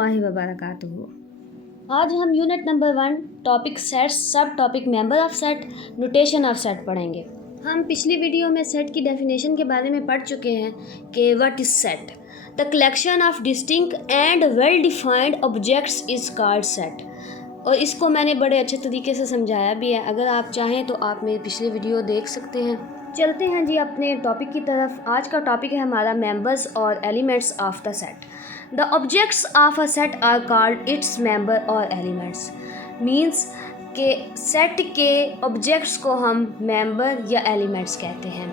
रहमतुल्लाहि व बरकातुहू। आज हम यूनिट नंबर 1 टॉपिक सेट्स सब topic member of set notation of set पढ़ेंगे। हम पिछली वीडियो में सेट की डेफिनेशन के बारे में पढ़ चुके हैं कि what is set. The collection of distinct and well defined objects is called set. और इसको मैंने बड़े अच्छे तरीके से समझाया भी है। अगर आप चाहें तो आप मेरी पिछली वीडियो देख सकते हैं। चलते हैं जी अपने टॉपिक की तरफ। आज का टॉपिक है हमारा मेंबर्स और elements of the set. The objects of a set are called its member और एलिमेंट्स। मीन्स के सेट के ऑब्जेक्ट्स को हम मेंबर या एलिमेंट्स कहते हैं।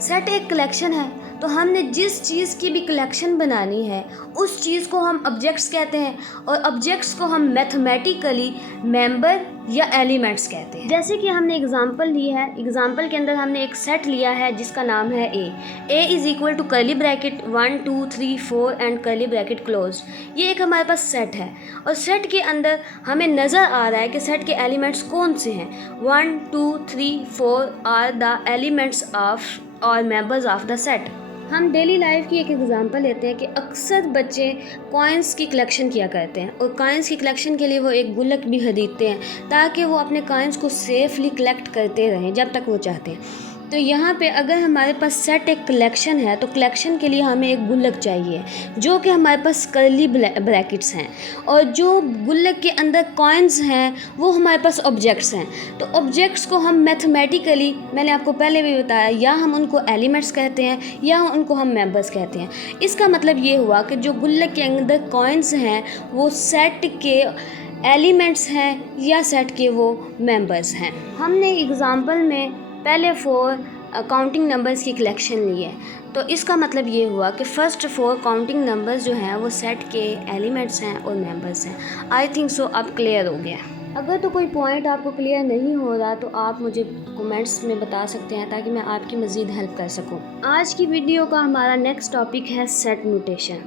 सेट एक कलेक्शन है, तो हमने जिस चीज़ की भी कलेक्शन बनानी है उस चीज़ को हम ऑब्जेक्ट्स कहते हैं, और ऑब्जेक्ट्स को हम मैथमेटिकली मेंबर या एलिमेंट्स कहते हैं। जैसे कि हमने एग्जांपल ली है, एग्जांपल के अंदर हमने एक सेट लिया है जिसका नाम है A is equal to curly bracket 1 2 3 4 and curly bracket close. ये एक हमारे पास सेट है, और सेट के अंदर हमें नज़र आ रहा है कि सेट के एलिमेंट्स कौन से हैं। 1 2 3 4 आर द एलिमेंट्स ऑफ और मेंबर्स ऑफ द सेट। हम डेली लाइफ की एक एग्जांपल लेते हैं कि अक्सर बच्चे कॉइन्स की कलेक्शन किया करते हैं, और कॉइन्स की कलेक्शन के लिए वो एक गुल्लक भी खरीदते हैं ताकि वो अपने कॉइन्स को सेफली कलेक्ट करते रहें जब तक वो चाहते हैं। तो यहाँ पे अगर हमारे पास सेट एक कलेक्शन है, तो कलेक्शन के लिए हमें एक गुल्लक चाहिए जो कि हमारे पास कर्ली ब्रैकेट्स हैं, और जो गुल्लक के अंदर कॉइन्स हैं वो हमारे पास ऑब्जेक्ट्स हैं। तो ऑब्जेक्ट्स को हम मैथमेटिकली, मैंने आपको पहले भी बताया, या हम उनको एलिमेंट्स कहते हैं या उनको हम मेंबर्स कहते हैं। इसका मतलब ये हुआ कि जो गुल्लक के अंदर कॉइन्स हैं वो सेट के एलिमेंट्स हैं या सेट के वो मेंबर्स हैं। हमने एग्ज़ाम्पल में पहले 4 काउंटिंग नंबर्स की कलेक्शन ली है, तो इसका मतलब ये हुआ कि फर्स्ट 4 काउंटिंग नंबर्स जो हैं वो सेट के एलिमेंट्स हैं और मेंबर्स हैं। आई थिंक सो अब क्लियर हो गया। अगर तो कोई पॉइंट आपको क्लियर नहीं हो रहा तो आप मुझे कमेंट्स में बता सकते हैं ताकि मैं आपकी मज़ीद हेल्प कर सकूं। आज की वीडियो का हमारा नेक्स्ट टॉपिक है सेट नोटेशन।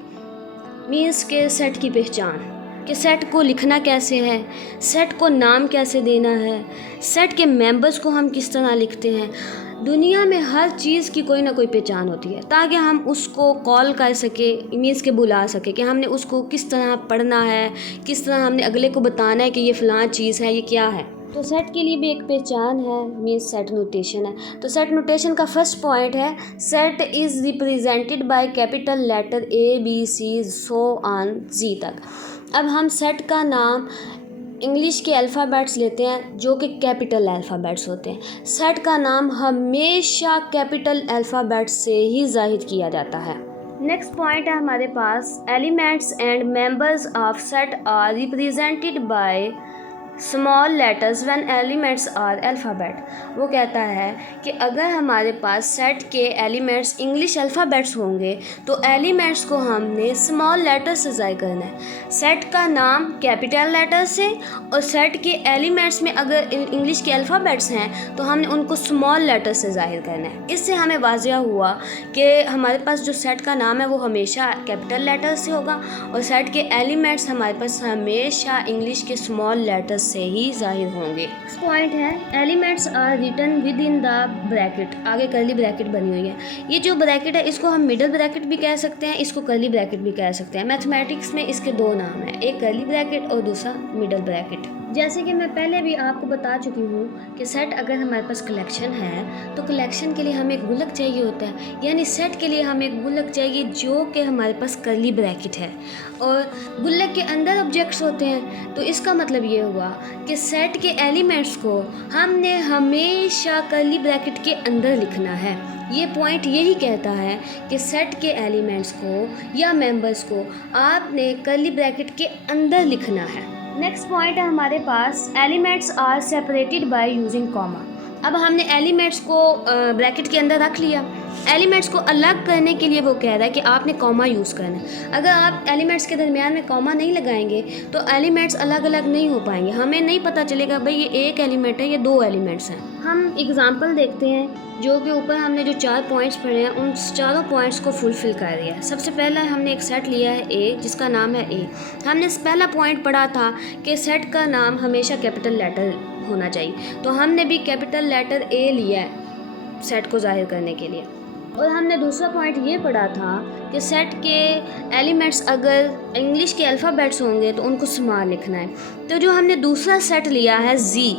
मीन्स के सेट की पहचान, कि सेट को लिखना कैसे है, सेट को नाम कैसे देना है, सेट के मेंबर्स को हम किस तरह लिखते हैं। दुनिया में हर चीज़ की कोई ना कोई पहचान होती है ताकि हम उसको कॉल कर सके, मीन्स के बुला सके कि हमने उसको किस तरह पढ़ना है, किस तरह हमने अगले को बताना है कि ये फ़लाँ चीज़ है, ये क्या है। तो सेट के लिए भी एक पहचान है, मीन्स सेट नोटेशन है। तो सेट नोटेशन का फर्स्ट पॉइंट है set is represented by capital letter ABC so on Z तक। अब हम सेट का नाम इंग्लिश के अल्फ़ाबेट्स लेते हैं जो कि कैपिटल अल्फ़ाबेट्स होते हैं। सेट का नाम हमेशा कैपिटल अल्फ़ाबेट्स से ही ज़ाहिर किया जाता है। नेक्स्ट पॉइंट है हमारे पास elements and members of set are represented by small letters when elements are alphabet. वो कहता है कि अगर हमारे पास सेट के एलिमेंट्स इंग्लिश अल्फ़ाबेट्स होंगे तो एलिमेंट्स को हमने स्मॉल लेटर से ज़ाहिर करना है। सेट का नाम कैपिटल लेटर से, और सेट के एलिमेंट्स में अगर इंग्लिश के अल्फ़ाबेट्स हैं तो हमने उनको स्मॉल लेटर से ज़ाहिर करना है। इससे हमें वाज़िया हुआ कि हमारे पास जो सेट का नाम है वो हमेशा कैपिटल लेटर से होगा, और सेट के एलिमेंट्स हमारे पास हमेशा इंग्लिश के स्मॉल लेटर से ही जाहिर होंगे। नेक्स्ट पॉइंट है elements are written within the bracket. आगे कर्ली ब्रैकेट बनी हुई है। ये जो ब्रैकेट है इसको हम मिडल ब्रैकेट भी कह सकते हैं, इसको कर्ली ब्रैकेट भी कह सकते हैं। मैथमेटिक्स में इसके 2 नाम हैं, एक कर्ली ब्रैकेट और दूसरा मिडल ब्रैकेट। जैसे कि मैं पहले भी आपको बता चुकी हूँ कि सेट अगर हमारे पास कलेक्शन है तो कलेक्शन के लिए हमें एक गुल्लक चाहिए होता है, यानी सेट के लिए हमें एक गुल्लक चाहिए जो कि हमारे पास कर्ली ब्रैकेट है, और गुल्लक के अंदर ऑब्जेक्ट्स होते हैं। तो इसका मतलब ये हुआ कि सेट के एलिमेंट्स को हमने हमेशा कर्ली ब्रैकेट के अंदर लिखना है। ये पॉइंट यही कहता है कि सेट के एलिमेंट्स को या मेंबर्स को आपने कर्ली ब्रैकेट के अंदर लिखना है। नेक्स्ट पॉइंट है हमारे पास elements are separated by using comma. अब हमने एलिमेंट्स को ब्रैकेट के अंदर रख लिया। एलिमेंट्स को अलग करने के लिए वो कह रहा है कि आपने कॉमा यूज़ करना है। अगर आप एलिमेंट्स के दरमियान में कॉमा नहीं लगाएंगे तो एलिमेंट्स अलग अलग नहीं हो पाएंगे, हमें नहीं पता चलेगा भाई ये एक एलिमेंट है, ये 2 एलिमेंट्स हैं। हम एग्जांपल देखते हैं जो कि ऊपर हमने जो 4 पॉइंट्स पढ़े हैं उन चारों पॉइंट्स को फुलफ़िल कर दिया है। सबसे पहला हमने एक सेट लिया है ए जिसका नाम है ए। हमने पहला पॉइंट पढ़ा था कि सेट का नाम हमेशा कैपिटल लेटर होना चाहिए, तो हमने भी कैपिटल लेटर ए लिया है सेट को ज़ाहिर करने के लिए। और हमने दूसरा पॉइंट ये पढ़ा था कि सेट के एलिमेंट्स अगर इंग्लिश के अल्फ़ाबेट्स होंगे तो उनको स्मॉल लिखना है। तो जो हमने दूसरा सेट लिया है जी,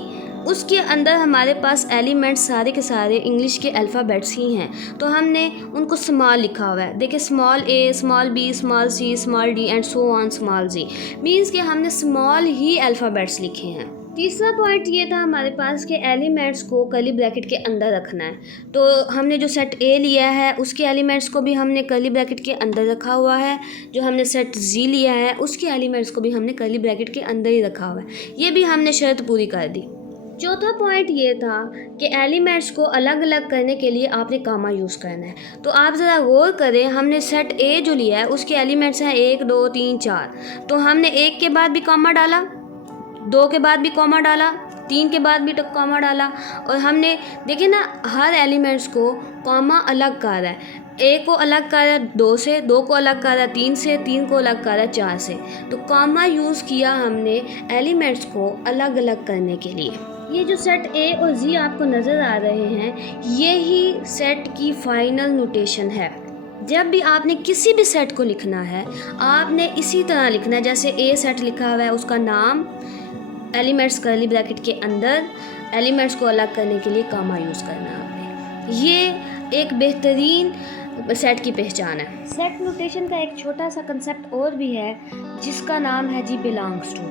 उसके अंदर हमारे पास एलिमेंट्स सारे के सारे इंग्लिश के अल्फ़ाबेट्स ही हैं, तो हमने उनको स्मॉल लिखा हुआ है। देखिए, small A, small B, small C, small D and so on small G, means कि हमने स्मॉल ही अल्फ़ाबेट्स लिखे हैं। तीसरा पॉइंट ये था हमारे पास के एलिमेंट्स को कर्ली ब्रैकेट के अंदर रखना है। तो हमने जो सेट ए लिया है उसके एलिमेंट्स को भी हमने कर्ली ब्रैकेट के अंदर रखा हुआ है, जो हमने सेट जी लिया है उसके एलिमेंट्स को भी हमने कर्ली ब्रैकेट के अंदर ही रखा हुआ है। ये भी हमने शर्त पूरी कर दी। चौथा पॉइंट ये था कि एलिमेंट्स को अलग अलग करने के लिए आपने कामा यूज़ करना है। तो आप ज़रा गौर करें, हमने सेट ए जो लिया है उसके एलिमेंट्स हैं 1 2 3 4, तो हमने 1 के बाद भी कामा डाला, 2 के बाद भी कॉमा डाला, 3 के बाद भी कॉमा डाला, और हमने देखिए ना हर एलिमेंट्स को कॉमा अलग कर रहा है। ए को अलग कर रहा है 2 से, 2 को अलग कर रहा है 3 से, 3 को अलग कर रहा है 4 से। तो कॉमा यूज़ किया हमने एलिमेंट्स को अलग अलग करने के लिए। ये जो सेट ए और जी आपको नज़र आ रहे हैं, ये ही सेट की फाइनल नोटेशन है। जब भी आपने किसी भी सेट को लिखना है आपने इसी तरह लिखना है, जैसे ए सेट लिखा हुआ है उसका नाम, एलिमेंट्स कर्ली ब्रैकेट के अंदर, एलिमेंट्स को अलग करने के लिए कामा यूज़ करना है आपने। ये एक बेहतरीन सेट की पहचान है। सेट नोटेशन का एक छोटा सा कंसेप्ट और भी है जिसका नाम है जी बिलोंग्स टू।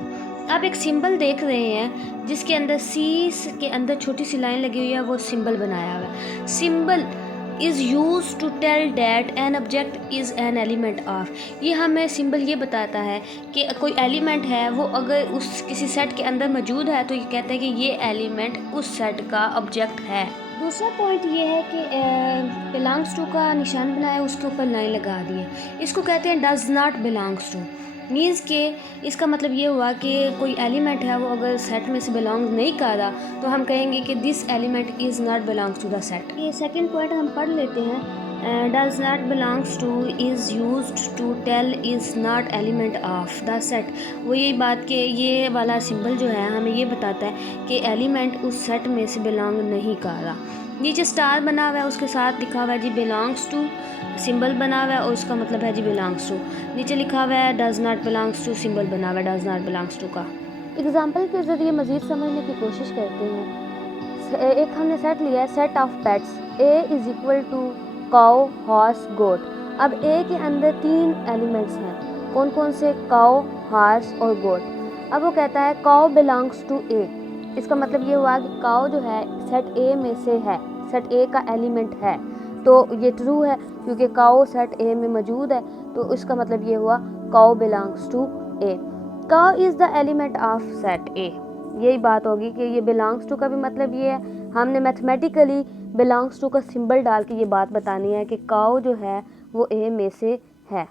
आप एक सिंबल देख रहे हैं जिसके अंदर सी के अंदर छोटी सी लाइन लगी हुई है, वो सिंबल बनाया हुआ है। Symbol is use to tell that an object is an element of. ये हमें सिंबल ये बताता है कि कोई एलिमेंट है वो अगर उस किसी सेट के अंदर मौजूद है तो ये कहता है कि ये एलिमेंट उस सेट का ऑब्जेक्ट है। दूसरा पॉइंट ये है कि बिलोंग्स टू का निशान बनाया, उसके ऊपर लाइन लगा दी है, इसको कहते हैं does not belongs to. Means के इसका मतलब ये हुआ कि कोई एलिमेंट है वो अगर सेट में से बिलोंग नहीं कर रहा तो हम कहेंगे कि this element is not belongs to the set. ये सेकंड पॉइंट हम पढ़ लेते हैं। Does not belongs to is used to tell is not element of the set. वो यही बात कि ये वाला सिंबल जो है हमें ये बताता है कि एलिमेंट उस सेट में से बिलोंग नहीं कर रहा। नीचे स्टार बना हुआ है, उसके साथ लिखा हुआ है जी बिलोंग्स टू, सिंबल बना हुआ है और उसका मतलब है जी बिलोंग्स टू। नीचे लिखा हुआ है does not belongs to, symbol बना हुआ है डज नॉट बिलोंग्स टू का। एग्जाम्पल के ज़रिए मज़ीद समझने की कोशिश करते हैं। एक हमने सेट लिया है, set of pets, A is equal to cow, horse, goat. अब ए के अंदर 3 एलिमेंट्स हैं, कौन कौन से? काउ, हॉर्स और गोट। अब वो कहता है काउ बिलोंग्स टू ए। इसका मतलब ये हुआ कि काउ जो है सेट ए में से है, सेट ए का एलिमेंट है, तो ये ट्रू है क्योंकि काउ सेट ए में मौजूद है, तो इसका मतलब ये हुआ cow belongs to A. Cow is the element of set A. यही बात होगी कि ये बिलोंग्स टू का भी मतलब ये है, हमने मैथमेटिकली बिलोंग्स टू का सिंबल डाल के ये बात बतानी है कि काउ जो है वो ए में से है।